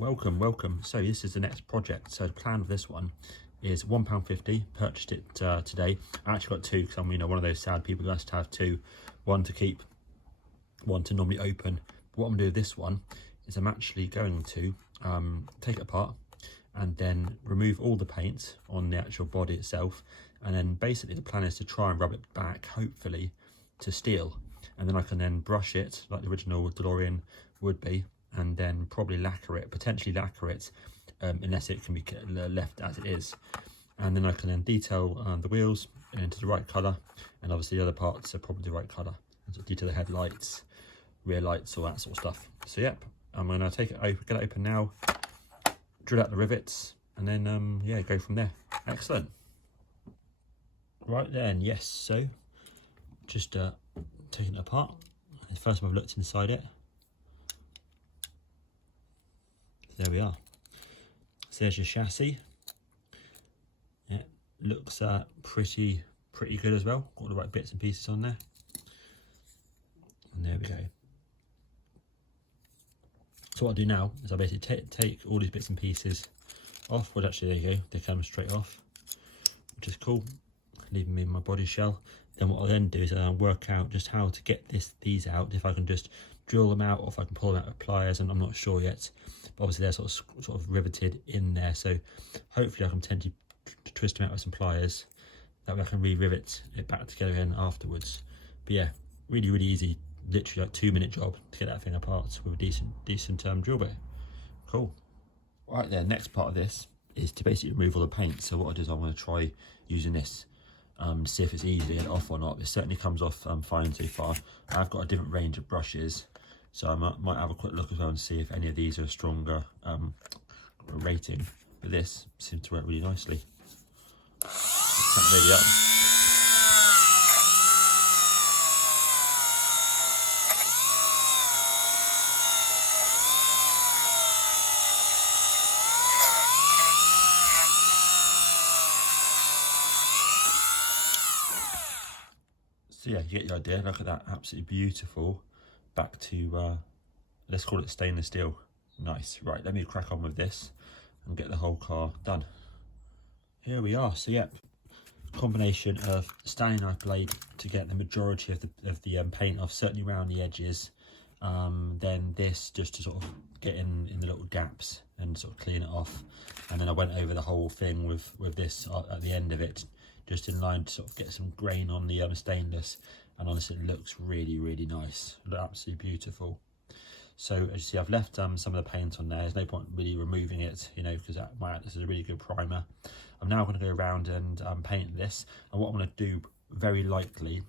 Right, welcome. So this is the next project. So the plan of this one is £1.50. Purchased it today. I actually got two because I'm one of those sad people who has to have two, one to keep, one to normally open. But what I'm gonna do with this one is I'm actually going to take it apart and then remove all the paint on the actual body itself, and then basically the plan is to try and rub it back, hopefully, to steel, and then I can then brush it like the original DeLorean would be, and then probably potentially lacquer it, unless it can be left as it is. And then I can then detail the wheels into the right colour, and obviously the other parts are probably the right colour. So detail the headlights, rear lights, all that sort of stuff. So yep, I'm going to take it open, get it open now, drill out the rivets, and then yeah, go from there. Excellent. Right then, yes, so just taking it apart. First time I've looked inside it. There we are. So there's your chassis. Yeah, looks pretty good as well. Got the right bits and pieces on there. And there we go. So what I'll do now is I'll basically take all these bits and pieces off. Well, actually, there you go. They come straight off, which is cool. Leaving me in my body shell. Then what I'll then do is I'll work out just how to get these out. If I can just drill them out, or if I can pull them out with pliers, and I'm not sure yet. But obviously they're sort of riveted in there, so hopefully I can potentially twist them out with some pliers. That way I can re-rivet it back together again afterwards. But yeah, really easy. Literally like 2-minute job to get that thing apart with a decent drill bit. Cool. Right there, next part of this is to basically remove all the paint. So what I do is I'm going to try using this. To see if it's easy to get it off or not. It certainly comes off fine so far. I've got a different range of brushes, so I might have a quick look as well and see if any of these are a stronger rating. But this seems to work really nicely. Maybe up. So yeah, you get the idea. Look at that, absolutely beautiful. Back to, let's call it stainless steel. Nice. Right, let me crack on with this and get the whole car done. Here we are. So yeah, combination of Stanley knife blade to get the majority of the paint off, certainly around the edges. Then this just to sort of get in the little gaps and sort of clean it off. And then I went over the whole thing with this at the end of it, just in line to sort of get some grain on the stainless, and honestly it looks really nice. Look, absolutely beautiful. So as you see, I've left some of the paint on there. There's no point really removing it, because this is a really good primer. I'm now going to go around and paint this, and what I'm going to do very likely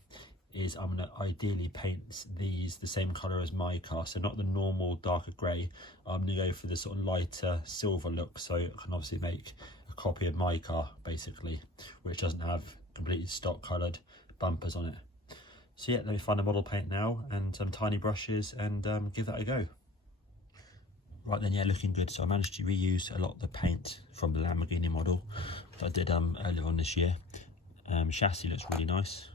is I'm going to ideally paint these the same colour as my car, so not the normal darker grey. I'm going to go for the sort of lighter silver look, so I can obviously make a copy of my car basically, which doesn't have completely stock coloured bumpers on it. So yeah, let me find a model paint now and some tiny brushes and give that a go. Right then, yeah, looking good. So I managed to reuse a lot of the paint from the Lamborghini model that I did earlier on this year. Chassis looks really nice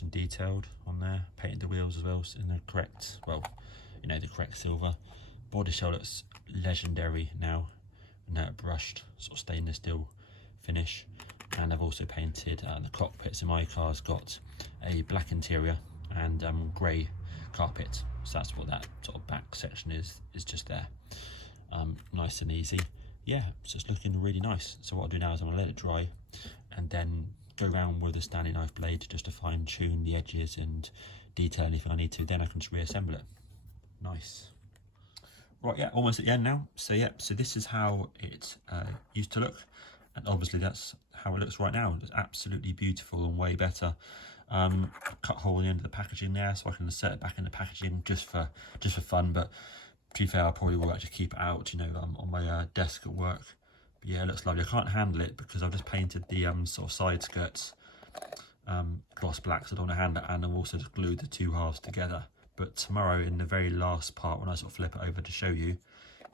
and detailed on there. Painted the wheels as well in the correct, the correct silver. Body shell looks legendary now brushed sort of stainless steel finish. And I've also painted the cockpit. So my car's got a black interior and grey carpet. So that's what that sort of back section is just there. Nice and easy. Yeah, so it's looking really nice. So what I'll do now is I'm gonna let it dry and then go around with a Stanley knife blade just to fine tune the edges and detail anything I need to. Then I can just reassemble it. Nice. Right, yeah, almost at the end now. So yeah, so this is how it used to look. And obviously that's how it looks right now. It's absolutely beautiful and way better. Cut hole in the end of the packaging there, so I can insert it back in the packaging just for fun. But to be fair, I probably will actually keep it out, on my desk at work. But yeah, it looks lovely. I can't handle it because I've just painted the sort of side skirts gloss black, so I don't want to handle it, and I've also just glued the two halves together. But tomorrow, in the very last part, when I sort of flip it over to show you,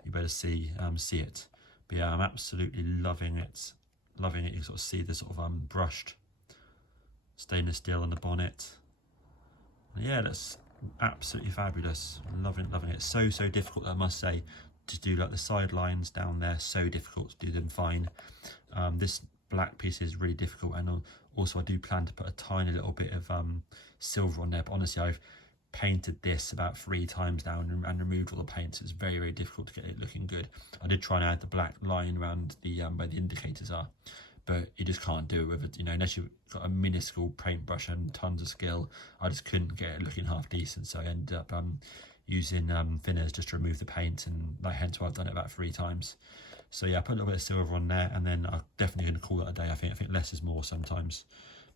you better see it. But yeah, I'm absolutely loving it. You sort of see the sort of brushed stainless steel on the bonnet. And yeah, that's absolutely fabulous. Loving it. So difficult, I must say, to do like the side lines down there, so difficult to do them fine. This black piece is really difficult, and also I do plan to put a tiny little bit of silver on there, but honestly I've painted this about 3 times down and removed all the paint, so it's very, very difficult to get it looking good. I did try and add the black line around the where the indicators are, but you just can't do it with it, you know, unless you've got a minuscule paintbrush and tons of skill. I just couldn't get it looking half decent, so I ended up using thinners just to remove the paint, and hence why I've done it about 3 times. So yeah, I put a little bit of silver on there, and then I'm definitely going to call that a day. I think less is more sometimes.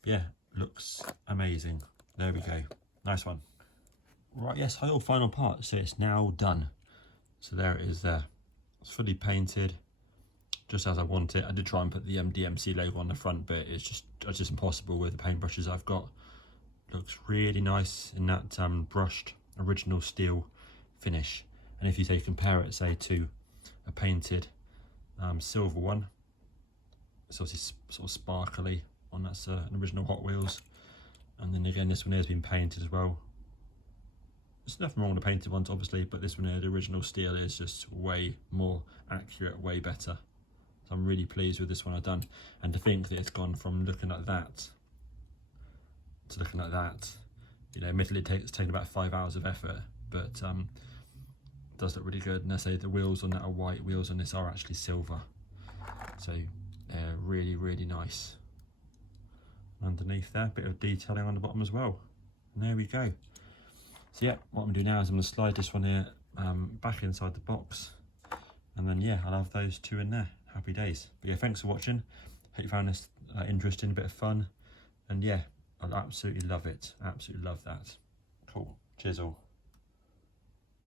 But yeah, looks amazing. There we go, nice one. Right, yes, final part. So it's now done. So there it is there. It's fully painted, just as I want it. I did try and put the DMC logo on the front, but it's just impossible with the paintbrushes I've got. Looks really nice in that brushed original steel finish. And if you say compare it, say, to a painted silver one, it's obviously sort of sparkly one. That's an original Hot Wheels. And then again, this one has been painted as well. There's nothing wrong with the painted ones, obviously, but this one here, the original steel, is just way more accurate, way better. So I'm really pleased with this one I've done. And to think that it's gone from looking like that to looking like that, you know, admittedly it's taken about 5 hours of effort, but it does look really good. And I say the wheels on that are white, wheels on this are actually silver. So really, really nice. Underneath there, a bit of detailing on the bottom as well. And there we go. So yeah, what I'm going to do now is I'm going to slide this one here back inside the box, and then yeah, I'll have those 2 in there. Happy days. But yeah, thanks for watching. Hope you found this interesting, a bit of fun, and yeah, I'll absolutely love it. Absolutely love that. Cool. Cheers all.